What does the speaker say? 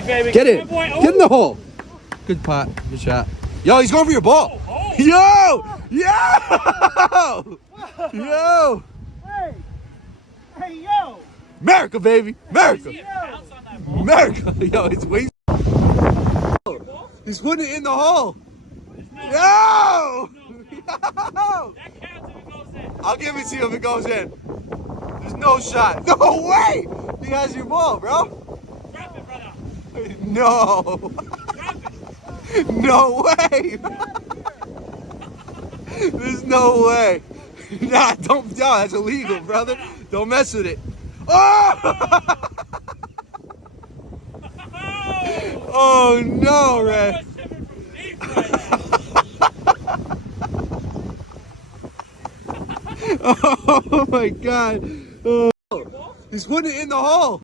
nice, baby. Get it. Good boy. Oh. Get in the hole. Good pot. Good shot. Yo, he's going for your ball. Oh. Yo! Yo! Yo! Hey! Hey, yo! America, baby. America. Bounce on that ball. America. Yo, it's way. He's putting it in the hole. Yo! Yo! That counts if it goes in. I'll give it to you if it goes in. There's no shot. No way! He has your ball, bro. Drop it, brother. No. Drop it. No way. There's no way. Nah, don't. Nah, that's illegal, brother. Don't mess with it. Oh! Oh no, Ray. Oh my God. Oh. He's putting it in the hole.